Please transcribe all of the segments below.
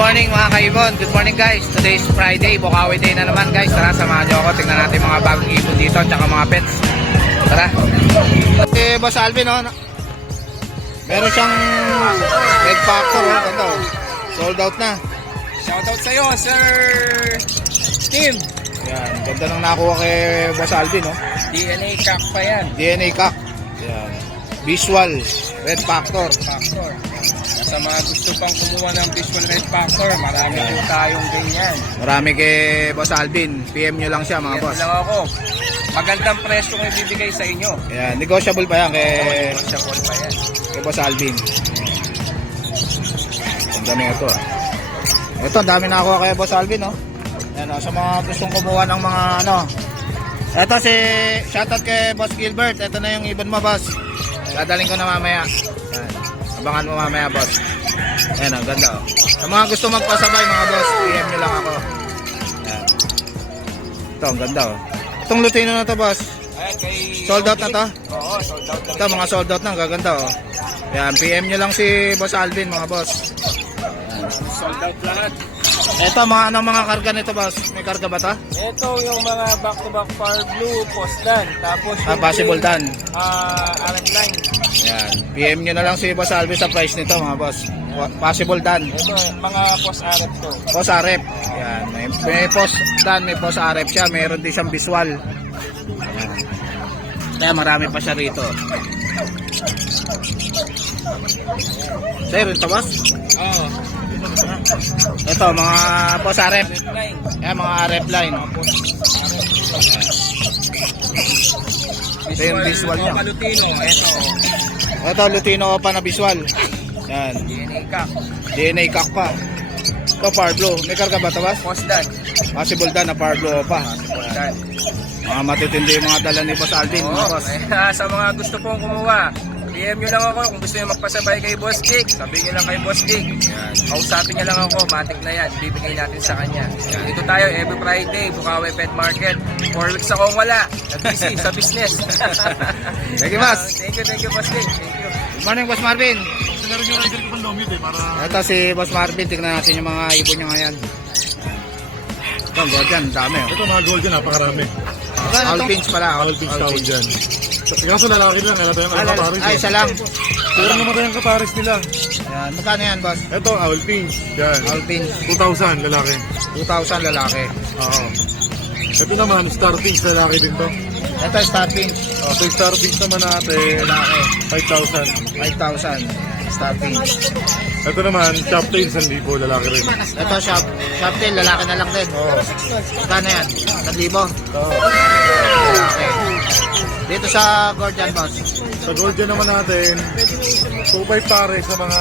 morning mga kaibon. Good morning guys. Today is Friday. Bukawi day na naman guys. Tara, samahan nyo ako. Tingnan natin mga bagong ibon dito at saka mga pets. Tara. Boss Alvin, oh. Meron siyang red factor. Oh. Ganda, oh. Sold out na. Shoutout sa'yo, Sir Steve. Yan. Ganda nang nakuha kay Boss Alvin. Oh. DNA cock pa yan. DNA cock. Yan. Visual red factor. Sa mga gusto pang kumuha ng visual red factor, marami po tayong ganyan. Marami kay Boss Alvin. PM nyo lang siya mga Yan boss. lang ako. Magandang presyo kung ibibigay sa inyo. Yan. Negotiable pa yan kay Negotiable pa yan. Boss Alvin. Ang dami ito. Ito, ang dami na ako kay Boss Alvin, no? Yan, sa mga gustong kumuha ng mga ano. Ito si shoutout kay Boss Gilbert. Ito na yung ibon mo, boss. Dadaling ko na mamaya. Yan. Abangan mo mamaya, boss. Ayan, ang ganda, oh. Sa mga gusto magpasabay, mga boss, PM nyo lang ako. Yan. Ito, ang ganda, oh. Itong Lutino na to, boss. Ayan, kay... Sold out na to? Oo, sold out na. Ito, mga sold out na. Gaganda, oh. Yan, PM nyo lang si Boss Alvin, mga boss. Sold out lahat. Ito, mga karga nito, boss. May karga ba ta? Ito yung mga back-to-back Power Blue, Postdan. Tapos yung Possible dan. Arab line. Yan. PM nyo na lang si Boss Alvin sa price nito, mga boss. Possible dan. Ito, mga Post Arab to. Post Arep. Yan. May post dan, may post Arep siya. Meron din siyang visual. Yan. Kaya marami pa siya rito. Sir, ito, boss? Oo. Ito, mga post Arep. Arab line. Yan, mga Arep line. Ito yung visual niya. Lutino, ito. Ito, Lutino pa na visual. Yan. DNA cock. DNA cock pa. Ito, Power Blue. May karga ba ito, boss? Postdan. Possible dan na Power Blue pa. Postdan. Mga matitindi yung mga dala ni Boss Alvin, mga boss. Sa mga gusto pong kumuha, PM nyo lang ako kung gusto nyo magpasabay kay Boss Dick. Sabihin nyo lang kay Boss Dick. Kausapin nyo lang ako, matik na yan. Bibigay natin sa kanya. Dito tayo every Friday, Bukawi Pet Market. 4 weeks akong wala. Busy sa business. Thank you, boss. Thank you, Boss Dick. Thank you. Good morning, Boss Marvin. Meron yung rider ko pang lomit para... Ito si Boss Marvin. Tignan natin yung mga ibon niya ngayon. Ito, ang dyan. Dami, oh. Ito mga gold dyan, napakarami. All pins pala. All pins tawag dyan. Kaso lalaki lang, wala tayong kaparis. Ay, isa lang. Puro naman tayong kaparis nila. Yan. Magkano yan, boss? Ito, all pins. Yan. All pins. 2,000 lalaki. 2,000 lalaki. Oo. Ito naman, star pins lalaki din to. Ito, star pins. So star pins naman natin, Lalaki. 5,000. 5,000. Star pins. Ito naman, chop tail, 1,000 lalaki rin. Ito, shop tail. Lalaki na lang din. Oo. Magkano yan? 1,000. Oo. Lalaki. Dito sa Gordian, boss. Sa gold dyan naman natin, 2,500 pare sa mga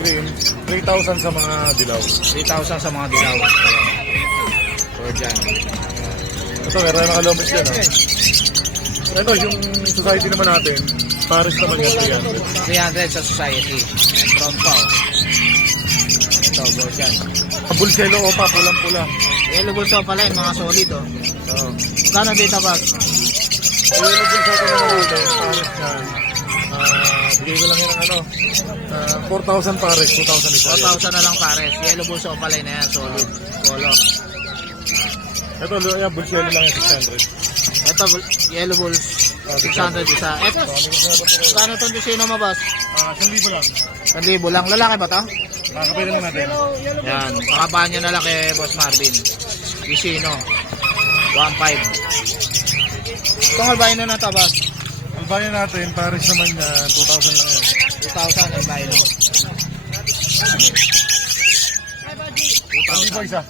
green, 3,000 sa mga dilaw. 3,000 sa mga dilaw. Gordian. Ito, meron na nakalomit dyan. Ito, yung society naman natin, pares naman yan, 300. 300 sa society. Brown pa, oh. Ito, Gordian. Bulselo opa, pulang-pula. Yellow bulso pala yun, mga solid, oh. Oo. Magkano dito, boss? Yung bulselo naman natin, pares yan. Bigay ko lang yun ng 4,000 pares, 2,000 isa. 4,000 na lang pares. Yellow bulso pala yun na yan, solid. Polo. Ito, yung bulselo lang yung 600. Ito, yellow bulls. 600 isa. Ito, magkano itong disino mo, boss? 1,000 lang. 1,000 lang. Lalaki ba to? Makakapay naman natin. Yan. Makabahan nyo na lang kay Boss Marvin. Disino. 1,500. Itong albino na to, boss. Ang bayan natin, pares naman yan, 2,000 lang yan. 2,000 albino. Hindi po isa.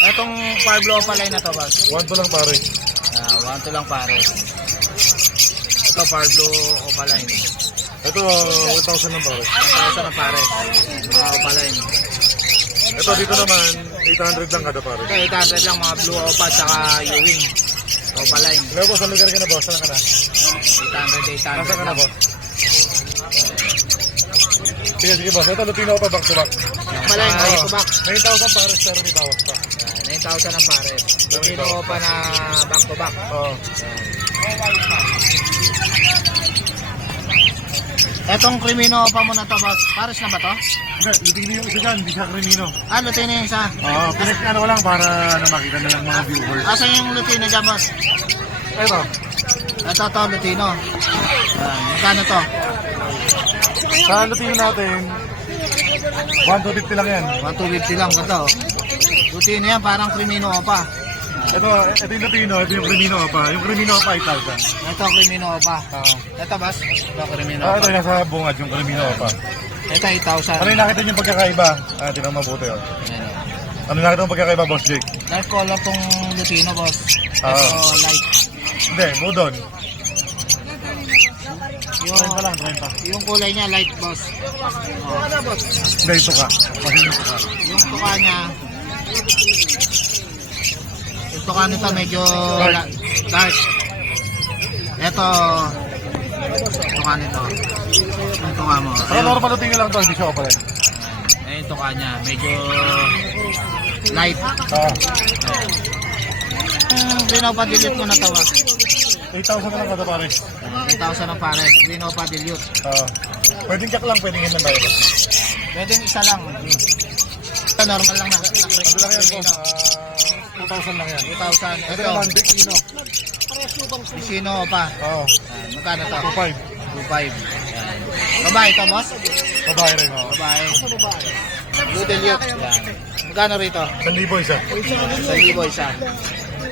Itong Parblo Opaline na to, boss. 1 lang pare. 1 lang pares. Ito, Parblo Opaline. Ito, 1,000 lang pare. 1,000 ang pares. Mga Opaline. Ito, dito naman, 800 lang kada pare. Ito, 800 lang mga blue opa tsaka Ewing. Opaline. Hello boss, ang lugar ka na boss? Saan ka na? 800 Nasaan ka na lang. boss? Sige boss, ito Lutino pa back to back. Opaline, may kubak. 9,000 pares pero may bawas pa. 9,000 ang pares. Lutino opa na back to back. Oo. Etong Crimino pa muna to, boss. Pares na ba to? Hindi, Lutino yung isa dyan, hindi siya Crimino. Ah, Lutino yung isa. Oo, connect ano ko lang para makita na lang mga viewers. Asan yung Lutino dyan, boss? Ito, Ito to, Lutino. Yan. Magkano to? sa Lutino natin, 1,250 lang yan. 1,250 lang. Ganda, oh. Lutino yan, parang Crimino pa. Ito yung Lutino, ito yung Crimino pa. Yung Crimino pa 8,000. Ito, Crimino pa. Oo. Ito, boss. Ito, Crimino Ito pa. yung nasa bungad, yung Crimino pa. Ito, 8,000. Ano yung nakita yung pagkakaiba? Tingnan mabuti, oh. Ayan, oh. Ano nakita yung pagkakaiba, Boss Jake? Dark color tong Lutino, boss. Ito, Oo. light. Hindi, budon. Yung, 30 lang, 30. yung kulay niya, light, boss. Oh. Hindi, ito ka. Kasi ito ka. Yung tuka niya, yung tuka nito medyo dark. Ito, tuka nito. Yung tuka mo. Pero Ayun. normal Lutino lang to, hindi siya opalan. Ayun yung tuka niya, medyo light. Oo. Pinapadilit mo na to, boss. 8,000 na lang kada pare. 8,000 ang pares. Pinapadilit. Oo. Pwedeng jack lang, pwedeng yun lang tayo. Pwedeng isa lang. Ito, normal lang na. Ano lang yan, boss? 2,000 lang yan. 2,000. Ito Ito, naman, Lutino. Sino pa? Oo. Magkano to? 2,500. 2,500. Babae to, boss? Babae rin, oo. Babae. Blue Delute. Yan. Magkano rito? 1,000 isa. 1,000 isa.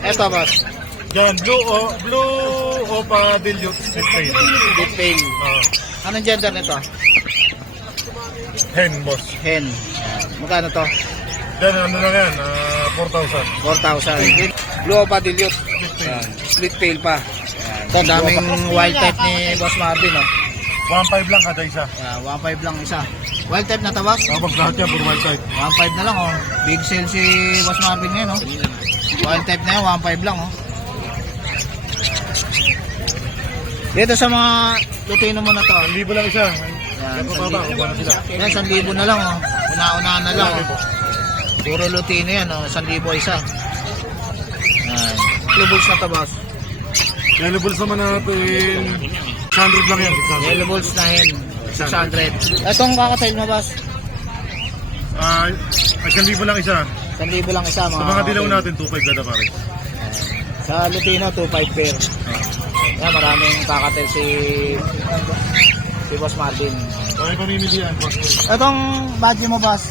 Ito, boss. Yan, blue opa dilute split tail. Big pail. Oo. Anong gender nito? Hen, boss. Hen. Yan. Magkano to? Yan, ano lang yan, 4,000. 4,000. Blue Opa Dilute. Split tail. Yan. Split tail pa. Yan. Ito, daming wild type ni Boss Marvin, oh. 1,500 lang kada isa. Yan, 1,500 lang isa. Wild type na to, boss? Kapag lahat yan, puro white type. 1,500 na lang, oh. Big sale si Boss Marvin ngayon, oh. Wild type na yan, 1,500 lang, oh. Dito sa mga Lutino mo na to. 1,000 lang isa. Yan, Yan, mababa, kuha na sila. yan, 1,000 na lang, oh. Una-unahan na lang, oh. Puro Lutino yan, oh. 1,000 isa. Yan. Clubs na to, boss. Yellow bulls naman natin, 600 lang yan. 600. Yellow Bulls na hen. 600. Itong kakatail mo, boss. 1,000 lang isa. 1,000 lang isa, mga Sa mga dilaw kakatail. natin, 2,500 kada pare. Sa Lutino, 2,500 pair. Yan, maraming kakatail si Boss Marvin. So, ay pamimilihan, boss. Itong badge mo, boss.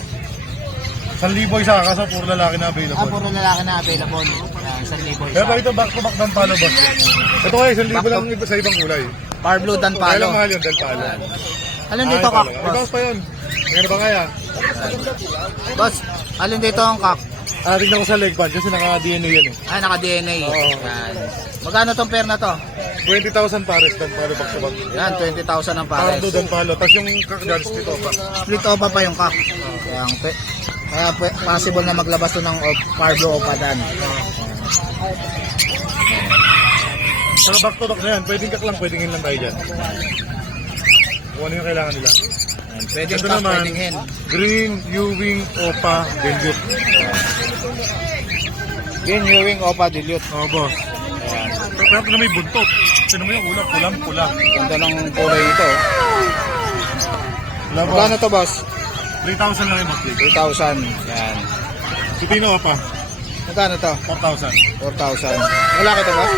1,000 isa, kaso puro lalaki na Ah, available. puro lalaki na available. Yan, 1,000 isa. Pero ito back to back ng palo, boss. Ito kayo, 1,000 lang sa ibang kulay. Par blue dan Kaya lang palo. mahal yun, dahil palo. Alin dito, kak, Ay, boss? boss pa yun. Ano ba kaya? Boss, alin dito ang kak? Tignan ko sa leg band kasi naka-DNA yan eh. Ay, naka-DNA. Oo. Yan. Magkano tong pair na to? 20,000 pares dan palo back to back. Yan, 20,000 ang Palo pares. dan palo. Tapos yung kakagans dito pa. Split opa pa yung kak. Kaya possible na maglabas to ng par blue opa dan. Saka back to back na yan. Pwedeng kak lang, pwedeng yun lang tayo dyan. Kung ano yung kailangan nila. Yan, pwedeng Ito kak, naman, pwedeng hen. green, Ewing, Opa, Velvet. Green Ewing opa dilute. Oh, boss. Yan. Pero na may buntot. Tignan mo yung ulam, pulang-pula. Ganda ng kulay nito. Wala, boss. Magkano to, boss? 3,000 lang yung mas 2,000. Yan. Lutino, Opa. Magkano to? 4,000. 4,000. Wala ka to, boss?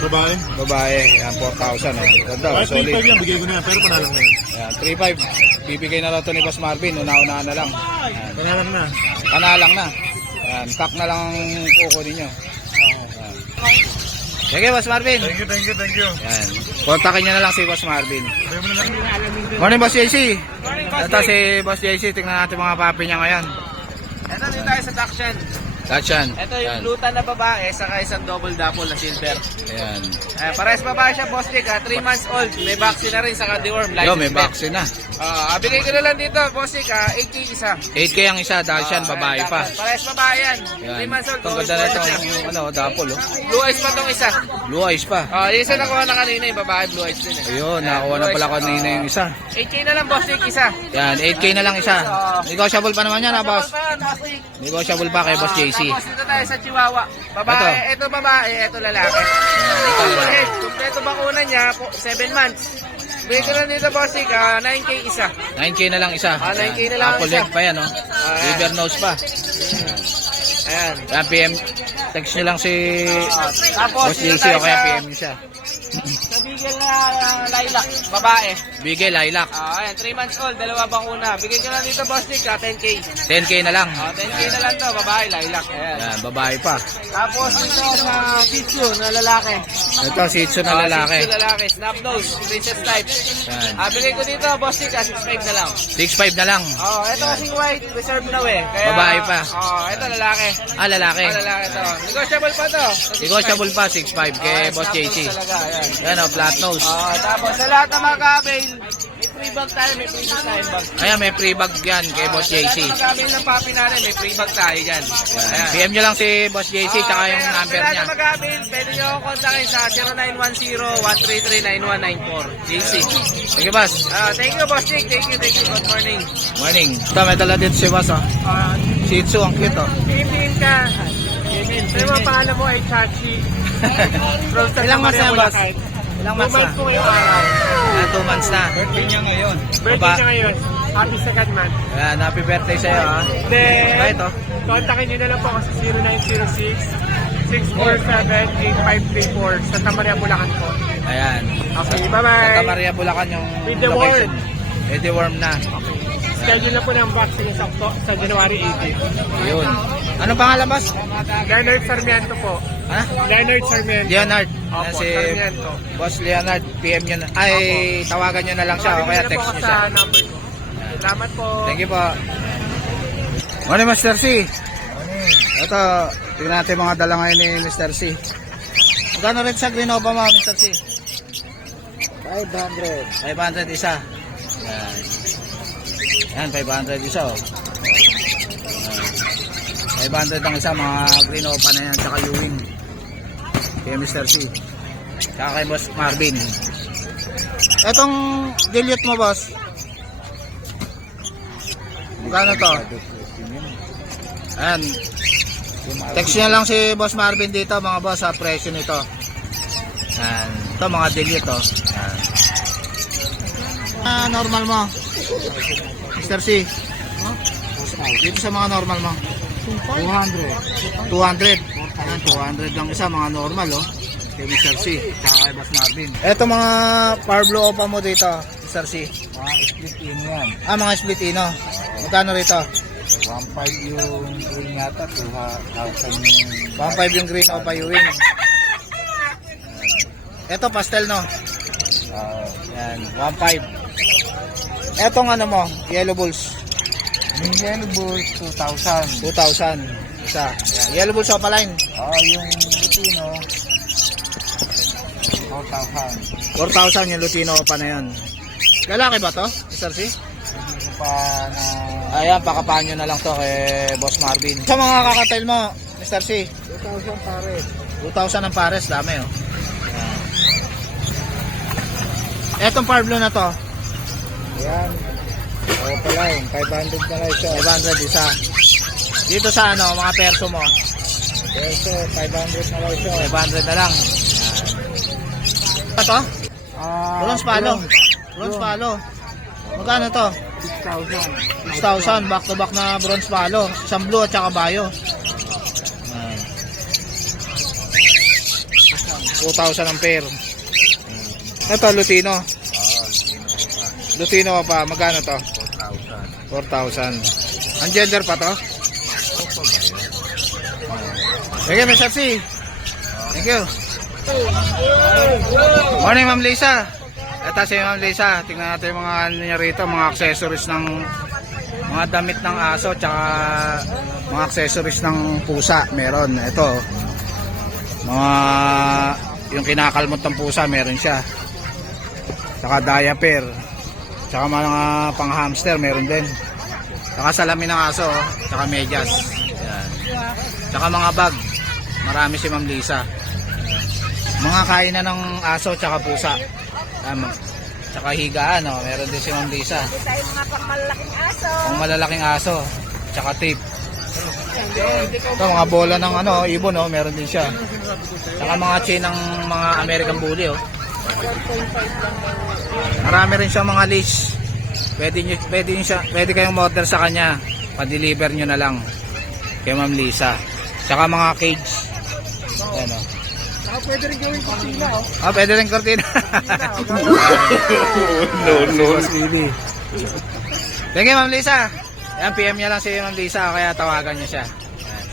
Babae. Babae. Yan, 4,000. Oh. Ganda, Kahit solid. 3,500 yan, bigay ko na yan. Pero panalang na yun. Yan, 3,500. Bibigay na lang to ni Boss Marvin. Una-unahan na lang. Yan. Panalang na. Panalang na. Yan, kak na lang kukunin nyo. Yan. Sige, Boss Marvin. Thank you, thank you, thank you. Yan. Kontakin nyo na lang si Boss Marvin. Sabi mo na lang. Morning, Boss JC. Ito si Boss JC. Tingnan natin mga papi niya ngayon. Ito din tayo sa Dakshan. Dachshund. Ito yung Yan. luta na babae, saka isang double dapple na silver. Ayan. Pares babae siya, boss Dick, 3 months old. May vaccine na rin, saka deworm. Yo, may vaccine na. Bigay ko na lang dito, boss Dick, 8K isa. 8K ang isa, Dachshund, babae pa. Pares babae yan. Ayan. 3 months old. Itong ganda na itong, ano, dapol, oh. Blue eyes pa tong isa. Blue eyes pa. Yung isa nakuha na kanina, yung babae blue eyes din eh. Ayun, nakakuha na pala kanina yung isa. 8K na lang, boss Dick, isa. Yan, 8K na lang isa. Negotiable pa naman yan, ha, boss? Boss Dick. Negotiable pa kay Boss JC. Tapos dito tayo sa Chihuahua. Babae, ito babae, ito lalaki. Full head. Kompleto bakuna niya, 7 months. Bigay ko lang dito, bossing, 9K isa. 9K na lang isa. 9K na lang Apple isa. leg pa yan, no? Ayan. Liver nose pa. Ayan. Yan, PM. Text nyo lang si Tapos, Boss dito JC tayo o kaya sa- PM nyo siya. Sa bigel na lilac, babae. Bigay, lilac. Ayan, 3 months old, 2 bakuna. Bigay ko lang dito, bossing, 10K. 10K na lang. 10K na lang to, babae, lilac. Ayan. Yan, babae pa. Tapos dito sa Shih Tzu na lalaki. Ito, Shih Tzu na lalaki. Shih Tzu lalaki, snap nose, princess type. Yan. Bigay ko dito, bossing, 6.5 na lang. 6.5 na lang. Ito kasing white, reserve na eh. Kaya, Babae pa. Ito lalaki. Lalaki. Lalaki to. Negotiable pa to. Negotiable pa, 6.5 kay Boss Snap JC. nose talaga, ayan. Yan, o, flat nose. Tapos sa lahat ng mga ka-avail, may free bag tayo, may free design bag. Ayan, may free bag yan kay Boss Sa lahat JC. ng mga ka-avail ng papi natin, may free bag tayo dyan. Ayan. PM nyo lang si Boss JC tsaka yung Kaya, number sa lahat niya. ng mag-avail, pwede nyo akong kontakin sa 0910-133-9194. JC. Sige, Boss. Thank you, Boss Jake. Thank you. Good morning. Morning. Ito, may dala dito si Boss, oh. Shih Tzu, ang cute, oh. Evening ka. Sa'yo mga pangalan mo ay Chachi. Ilang months na, Boss? Ilang months na? po ngayong araw. 2 months na. Birthday niya ngayon. Birthday siya ngayon. Happy second month. Ayan, happy birthday sa'yo, ha. Then, Ba ito? kontakin nyo na lang po ako sa 0906-647-8534 Santa Maria, Bulacan po. Ayan. Okay, Santa bye-bye. Maria, Bulacan yung With the location. worm. With the worm na. Schedule na po ng vaccine sa January 18. Yun. Anong pangalan, Boss? Leonard Sarmiento po. Ha? Leonard Sarmiento. Leonard. Opo, Yan si Sarmiento. Boss Leonard. PM nyo na. Ay, tawagan nyo na lang siya o kaya text nyo siya. Sa number ko. Salamat po. Thank you po. Morning, Mr. C. Ito, tingnan natin mga dala ngayon ni Mr. C. Magkano rin sa Green Nova mo, Mr. C? 500. 500 isa. Yan. Yan, 500 isa, oh. Yan. 500 ang isa, mga Green Nova na yan, tsaka Ewing. Kay Mr. C. Tsaka kay Boss Marvin. Etong dilute mo, boss. Magkano to? Ayan. Text nyo lang si Boss Marvin dito, mga boss, sa presyo nito. Ayan. Ito, mga dilute, oh. Ayan. Normal mo. Mr. C. Dito sa mga normal mo. 200. 200. Ayan, 200 lang isa, mga normal, oh. Kay Mr. C. Tsaka kay Boss Marvin. Ito mga power blue opa mo dito, Mr. C. Mga split in yan. Mga split ino. Magkano rito? 1.5 yung green yata. 2,000 yung... 1.5 yung green opa Ewing. Ito pastel, no? Yan, 1.5. Etong ano mo, yellow bulls. Yung yellow bulls, 2,000. 2,000. Isa. Yan, yellow bulls opaline. Yung Lutino, 4,000. 4,000 yung Lutino opa na yan. Lalaki ba to, Mr. C? Hindi ko pa na... Ayan, pakapahan nyo na lang to kay Boss Marvin. Sa mga kakatail mo, Mr. C, 2,000 pare. 2,000 ang pares, dami, oh. Etong Parblo na to, Ayan. O pala yun, 500 na lang siya. 500 isa. Dito sa ano, mga perso mo, Peso, 500 na lang siya. 500 na lang. Ito? Bronze palo. Bronze. Bronze palo. Magkano to? 6,000. 6,000, back to back na bronze palo. Isang blue at saka bayo. 2,000 ang pair. Ito, Lutino. Lutino pa, magkano to? 4,000. Ang gender pa to? Sige, Mr. C. Thank you. Morning, Ma'am Lisa. Ito si Ma'am Lisa. Tingnan natin yung mga ano niya rito, mga accessories ng mga damit ng aso, tsaka mga accessories ng pusa. Meron. Ito. Mga yung kinakalmot ng pusa, meron siya. Tsaka diaper. Tsaka mga pang hamster, meron din. Tsaka salamin ng aso, tsaka medyas. Yan. Tsaka mga bag. Marami si Ma'am Lisa. Mga kainan ng aso tsaka pusa. Tsaka higaan, oh. Meron din si Ma'am Lisa. Hindi tayo mga pangmalalaking aso. Pang malalaking aso, tsaka tape. Ito, mga bola ng ano, ibon, oh. Meron din siya. Tsaka mga chain ng mga American Bully, oh. Marami rin siyang mga leash. Pwede kayong order sa kanya. Pa-deliver nyo na lang kay Ma'am Lisa. Tsaka mga cage. Ayan o. Pwede rin gawin kusina, oh. Ah, pwede rin cortina. Boss Bibi. Thank you, Ma'am Lisa. Ayan, PM niya lang si Ma'am Lisa, kaya tawagan niyo siya. Ayan.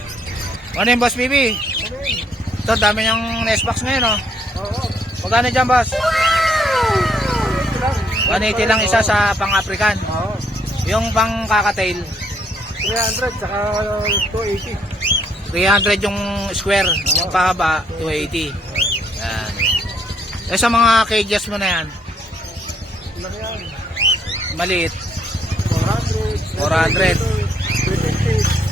Ano yung Boss Bibi? Ito, dami niyang Nestbox ngayon, oh. Oo. Magkano dyan, boss? 180 lang isa sa pang-African. Oo. Yung pang-kakatail, 300 saka 280. 300 yung square. Yung pahaba, 280. Yan. Eh sa mga cages mo na yan, Ilan yan? maliit, 400. 400.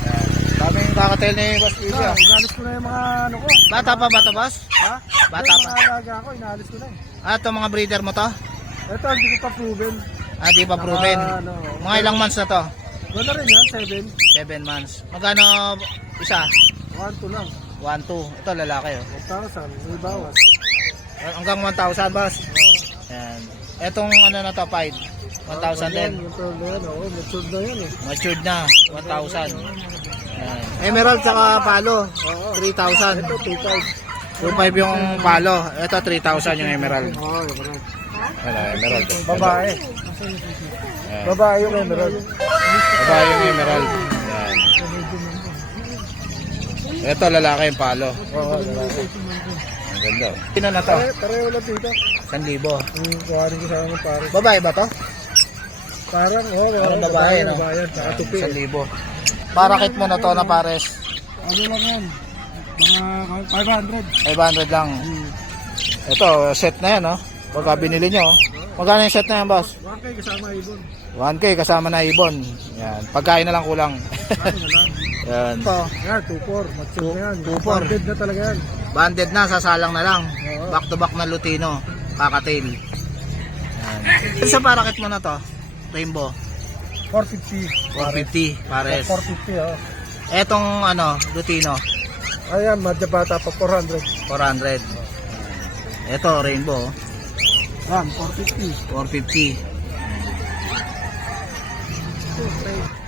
Yan. Dami yung kakatail ni Boss Bibi. Ah, inalis ko na yung mga ano ko. Bata pa ba ito, boss? Ha? Bata Yung pa. mga alaga ko, inalis ko na eh. Ah, ito mga breeder mo to? Ito, hindi ko pa proven. Ah, di pa proven. Ano, Mga ilang months na to? wala rin yan, 7 months. Magkano isa? 7. 1, 2 lang. 1-2. Ito lalaki, oh. 1,000, may bawas. Hanggang 1,000, boss. Yan. Etong ano na to, 5. 1,000 din. Yung pearl na yan, oo, matured na yan eh. Matured na, 1,000. Yan. Emerald saka palo, 3,000. Ito, 2,500. 2,500 yung palo. Ito, 3,000 yung emerald. Oo, emerald. Ano, emerald. Babae. Yan. Babae yung emerald. Babae yung emerald. Yan. Ito, lalaki yung palo. Oo, lalaki. Ang ganda. Sino na to? Pareho lang dito. 1,000. Kuharin ko sa amin pares. Babae ba to? Parang, oo, Parang babae, no? Babae, saka tupi. 1,000. Parakit mo na to na pares. Ano lang yan? Mga 500. 500 lang. Ito, set na yan, no? Pagka binili nyo, oh. Magkano yung set na yan, boss? 1K kasama ibon. 1K kasama na ibon. Yan. Pagkain na lang kulang. Ano na lang. Yan. Ito, Yan, 2-4. Mature na yan. 2-4. Banded na talaga yan. banded na, sasalang na lang. Oo. Back to back na Lutino. Kakatail. Yan. Sa parakit mo na to, Rainbow. 450. 450, pares. 450, oh. Etong ano, Lutino, Ayan, madya bata pa, 400. 400. Ito, Rainbow, Yan, 450. 450.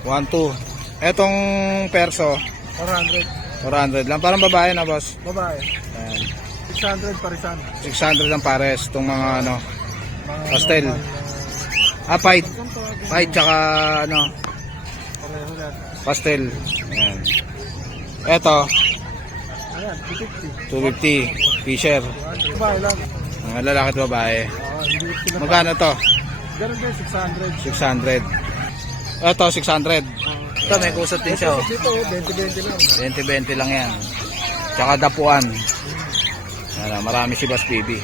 1-2. Etong Perso, 400. 400 lang. Parang babae na, boss. Babae. Yan. 600 parisan. 600 ang pares. Itong mga ano, Mga Pastel. normal, fight. Fight tsaka ano, pareho yan. pastel. Yan. Eto, Ayan, 250. 250. Fisher. Babae lang. Mga lalaki at babae. Oo, hindi sila. Magkano to? Ganun din, 600. 600. Eto, 600. Ito, may kusot din siya. Oh. Dito, 20-20 lang. 20-20 lang yan. Tsaka dapuan. Yan, marami si Boss Bibi.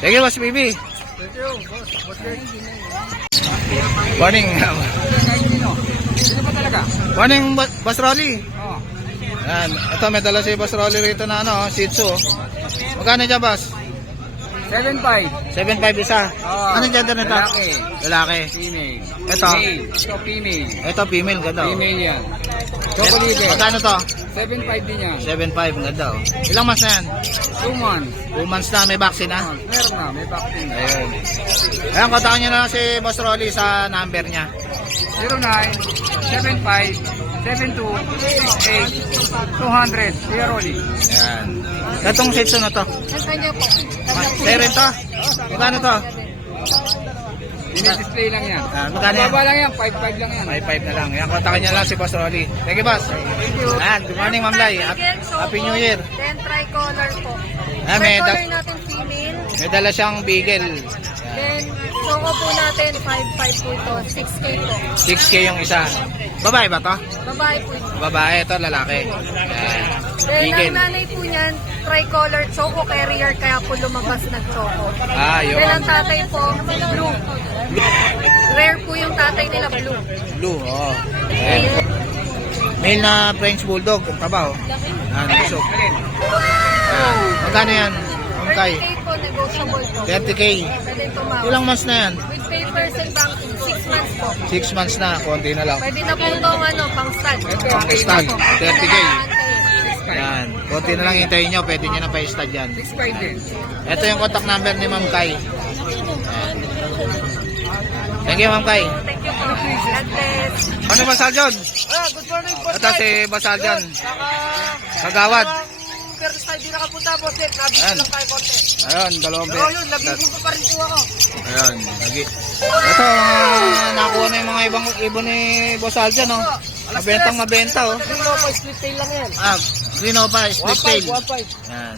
Thank you, Boss Bibi. Thank you, boss. Okay. Morning. Morning, Boss Rolly. Yan. Ito, may dala si Boss Rolly rito na ano, Shih Tzu. Magkano dyan, Boss? 7.5. 7.5 isa. Oo. Ano gender nito? Lalaki. Lalaki. Female. Ito. Male. Ito female. Ito, female. Ganda. Oh. Female yan. Chocolate. Magkano to? 7.5 din yan. 7.5. Ganda. Oh. Ilang months na yan? 2 months. 2 months na. May vaccine na. Meron na. May vaccine. Ayun. Ayan, kontakan nyo na si Boss Rolly sa number niya. 09-75-72-68-200. Kuya Rolly. Ayan. Itong Shih Tzu na to. Kanya po. Sa'yo rin to? Magkano to? Display lang yan. Magkano yan? Baba lang yan. 5.5 lang yan. 5.5 na lang. Ayan, kontakan nyo lang si Boss Rolly. Thank you, Boss. Ayan, good morning, Ma'am Lai. Happy New Year. Then tricolor po. Ah, may Tricolor natin female. May dala siyang beagle. Then choco po natin 5.5 po ito. 6K po. 6K yung isa. Babae ba to? Babae po ito. Babae, ito lalaki. Ayan. Then Beagle. ang nanay po niyan, tricolor choco carrier kaya po lumabas ng choco. Ah, yun. Then ang tatay po, blue. Rare po yung tatay nila, blue. Blue, oo. Ayan. Male na French Bulldog. Trabaho. Ayan, busog. Ayan. Magkano yan? Ang kay? 30K po, negotiable po. 30K. Pwede tumawag. Ilang months na yan? With papers and banking, 6 months po. 6 months na. Konti na lang. Pwede na po itong pang stud. Pang stud, 30K. Ayan. Yan. Konti na lang hintayin nyo. Pwede nyo na pa-stud yan. 6.5 din. Ito yung contact number ni Ma'am Kai. Yan. Thank you, Ma'am Kai. Thank you po. God bless. Ano ba, Saljon? Good morning, boss. Ito si Basaljon. Kagawad. Pero sa hindi nakapunta, boss. Nabigyan Ayan. lang tayo konti. Ayun, dalawang Pero yun, nabigyan ko pa rin po ako. Ayun, lagi. Ito, nakuha na yung mga ibon ni Boss Aljan, oh. Mabentang mabenta, oh. Green Opa, split tail lang yan. Green Opa, split tail. 1.5. Yan.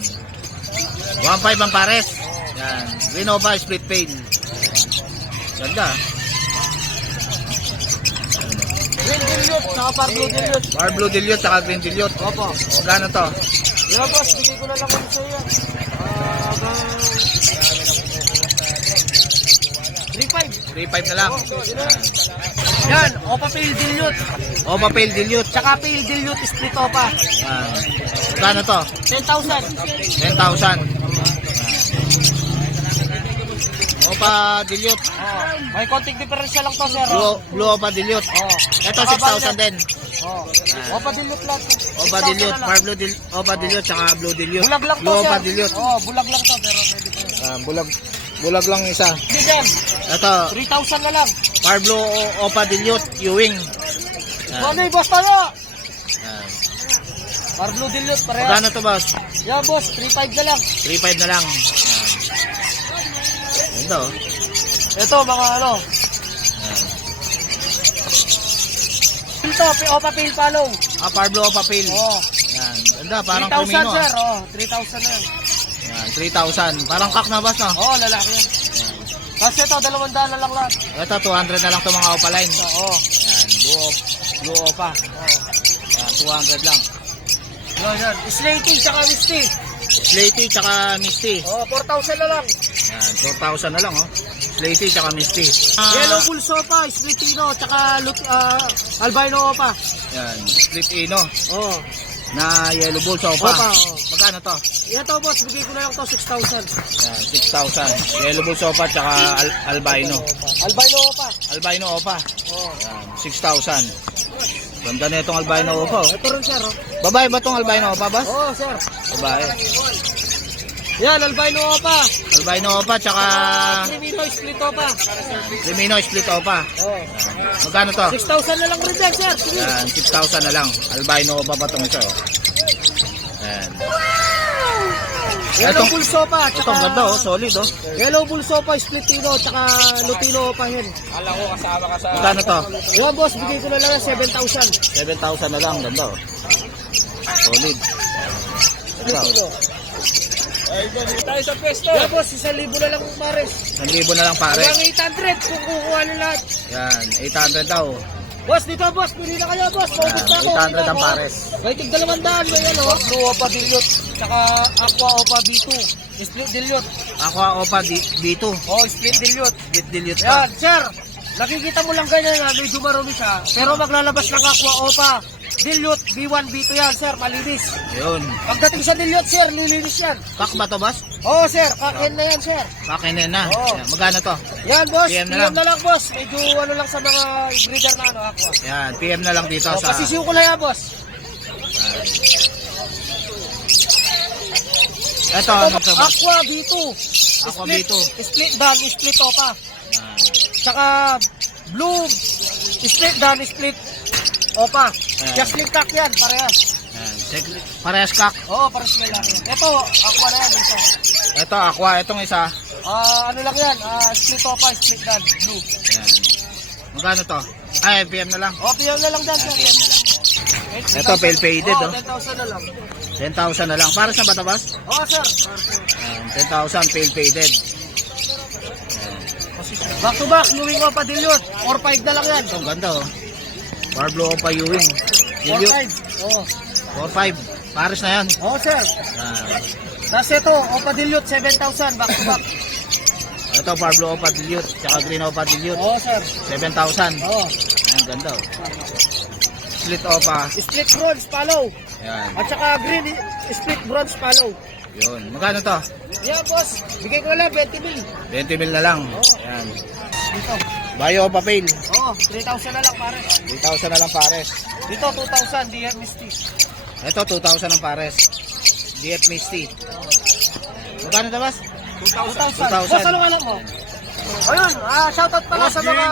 1.5 ang pares. Yan. Green Opa, split tail. Ganda. Green Dilute, saka Parblo Dilute. Bar Blue Dilute, saka Green Dilute. Opo. Magkano to? Yeah, boss, bigay ko na lang kung sa'yo yan. 3.5. 3.5 na lang. Yan, Opa Pale Dilute. Opa Pale Dilute. Tsaka Pale Dilute split Opa. Yan. Magkano to? 10,000. 10,000. Opa Dilute. Oh, may konting difference lang to, sir. Oh. Blue Opa Dilute. Oh. Ito 6,000 din. Oh. Opa Dilute lang. Opa Dilute, Opa Dilute, tsaka Blue Dilute. Bulag lang to, Blue sir. Opa Dilute. Oh, bulag lang to, pero pwede po. Bulag lang isa. Hindi dyan. Ito, 3,000 na lang. Blue Opa Dilute, Ewing. Ano yung boss tayo? Yan. Parblo Dilute, parehas. Magkano to, boss? Yan, boss, 3.5 na lang. 3.5 na lang. Yan. Ganda, oh. Ito, mga ano. Yan. Ito, Opa Pale Follow. Blue Opa Pale. Oh. Yan. Ganda, parang 3,000, kumino. sir. Oh, 3,000 na yan. Yan, 3,000. Parang kak na, boss, no? Oh, lalaki yan. Kasi ito, 200 na lang lahat. Ito, 200 na lang to mga Opa line. Oh. Yan, Blue Opa. Yan, 200 lang. Yan. Slaty, tsaka Misty. Slaty, tsaka Misty. Oh, 4,000 na lang. Yan, 4,000 na lang, oh. Slaty, tsaka Misty. Yellow Bull Sopa, Splitino, tsaka Albino Opa. Yan, split ino Oh. na yellow bull sopa. Opa, oh. Magkano to? Ito, boss, bigay ko na lang to 6,000. Yan, 6,000. Yellow bull sopa tsaka albino. Albino Opa. Albino opa. Oh. Yan, 6,000. Ganda na itong albino opa, oh. Ito rin, sir. Oh. Babae ba itong albino opa, boss? Oh, sir. Babae. Yan, Albino Opa. Albino opa tsaka Crimino Split Opa. Crimino split opa. Oh. Magkano to? 6,000 na lang rin yan, sir. Sige. Yan, 6,000 na lang. Albino opa pa itong isa, oh. Yan. Yellow Bull Sopa, tsaka... Itong ganda, oh. Solid, oh. Yellow Bull Sopa, Splitino, tsaka Lutino Opa yan. Alam ko kasama ka sa... Magkano to? Yan, boss, bigay ko na lang yan, 7,000. 7,000 na lang. Ganda, oh. Solid. Lutino. Tayo sa pwesto. Yan, boss, 1,000 na lang Maris. 1,000 na lang pare. Hanggang 800 kung kukuha na lahat. Yan, 800 daw. Boss, dito, boss, pili na kayo, boss. Paubos na ako. 800 ang pares. May tig 200, may yan, oh. Blue Opa Dilute, tsaka Aqua Opa B2. Split Dilute. Aqua Opa B2. Oh, Split Dilute. Bit dilute pa. Yan, sir. Nakikita mo lang ganyan nga, medyo marumi siya. Pero maglalabas ng Aqua Opa. Dilute, B1, B2 yan, sir. Malinis. Yun. Pagdating sa Dilute, sir, lilinis yan. Kak ba to, boss? Oo, sir. Kakin na yan, sir. Kakinin na. Oo. Yan, magkano to? Yan, boss. PM na PM lang. na lang, boss. Medyo ano lang sa mga breeder na ano, Aqua. Yan, PM na lang dito Oh, sa... pasisiw ko na yan, boss. Ito, ano to, boss? Aqua B2. Aqua Split- B2. Split down, split Opa. Yan. Tsaka blue, split down, split Opa. Ayan. Just link cock yan, parehas. Yan. Parehas kak. Oo, parehas may laki. Ito, Aqua na yan, isa. Ito, Aqua. Itong isa. Ano lang yan, split Opa, split down, blue. Yan. Magkano to? Ay, PM na lang. O, PM na lang dyan, sir. PM na lang. Ito, pale faded, oh. 10,000 na lang. 10,000 na lang. Para sa ba to, boss? Oo, sir. Yan, 10,000 pale faded. Back to back, Ewing Opa Dilute. 4-5 na lang yan. Ito, ang ganda, oh. Barblo Opa Ewing. Dilute. 4-5. Oo. 4-5. Pares na yan. Oo, sir. Yan. Tapos ito, Opa Dilute, 7,000, back to back. Ito, Parblo Opa Dilute, tsaka Green Opa Dilute, Oo, sir. 7,000. Oo. Ayan, ganda, oh. Split Opa. Split bronze, follow. Ayan, At saka green, split bronze, follow. yun. Magkano to? Yan, boss. Bigay ko na lang, 20 mil. 20 mil na lang. Ayan. Dito. Bayo Opa Pale. Oo, 3,000 na lang, pare. 3,000 na lang pares. Dito, 2,000, DR Misty. Ito, 2,000 ang pares. DF Misty. Magkano na, boss? 2,000. 2,000. Boss, ano alam mo? Ayun, shoutout pala sa mga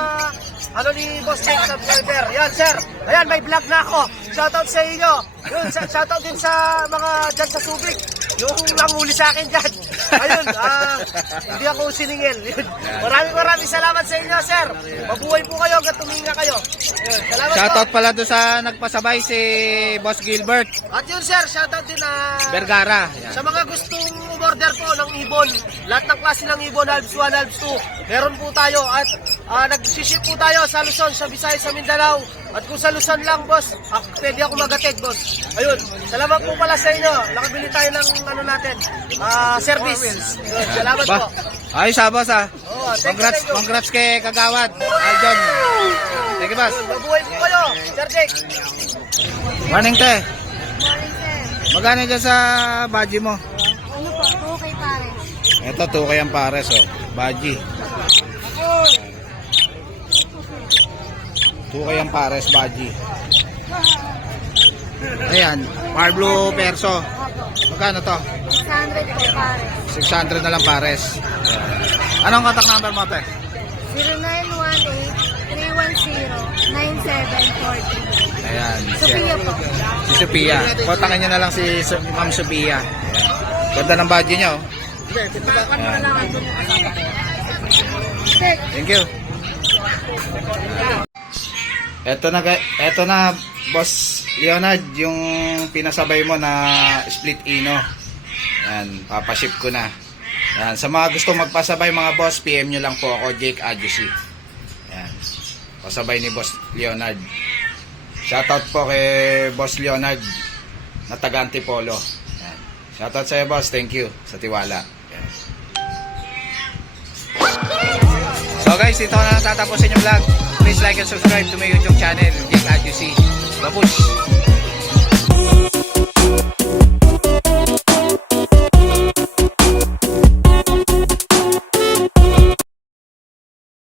ano ni Boss Jake subscriber. Yan, sir. Ayan, may vlog na ako. Shoutout sa inyo. Yun, shoutout din sa mga dyan sa Subic. Yung nanguli sa akin dyan. Ayun, hindi ako siningil. Yun. Maraming salamat sa inyo, sir. Mabuhay po kayo hanggang tuminga kayo. Ayun, salamat Shoutout po. pala doon sa nagpasabay si Boss Gilbert At yun, sir, shoutout din Vergara. Yan. sa mga gustong umorder po ng ibon, lahat ng klase ng ibon, halves 1, halves 2, meron po tayo at nag-ship po tayo sa Luzon, sa Visayas, sa Mindanao. At kung sa Luzon lang, boss, pwede ako magatid, boss. Ayun, salamat po pala sa inyo. Nakabili tayo ng ano natin, service. Ayun, salamat Ba, po. ayos ha, boss ha. Oh, thank you, thank you. Congrats kay Kagawad. Ay, John. Thank you, boss. Mabuhay po kayo, Sir Jake. Morning, te. Morning, sir. Magkano dyan sa baji mo? Ano po? Okay, pare. Ito, 2K ang pares, oh. Baji. 2K ang pares, baji. Ayan, Par Blue Perso. Magkano to? 600 po, pare. 600 na lang pares. Anong contact number mo, te? 0918-310-9743. Ayan. Sophia po. Si Sophia. Kontakin niyo na lang si Ma'am Sophia. Ayan. Ganda ng badge niya, oh. Ayan. Thank you. Eto na, Boss Leonard, yung pinasabay mo na split ino. Ayan, papaship ko na. Ayan, sa mga gusto magpasabay mga boss, PM nyo lang po ako, Jake Adjusi. Ayan, pasabay ni Boss Leonard. Shoutout po kay Boss Leonard na taga Antipolo. Ayan. Shoutout sa'yo, boss. Thank you sa tiwala. Ayan. So guys, dito na tatapusin yung vlog. Please like and subscribe to my YouTube channel, Jake Adjusi. Babush!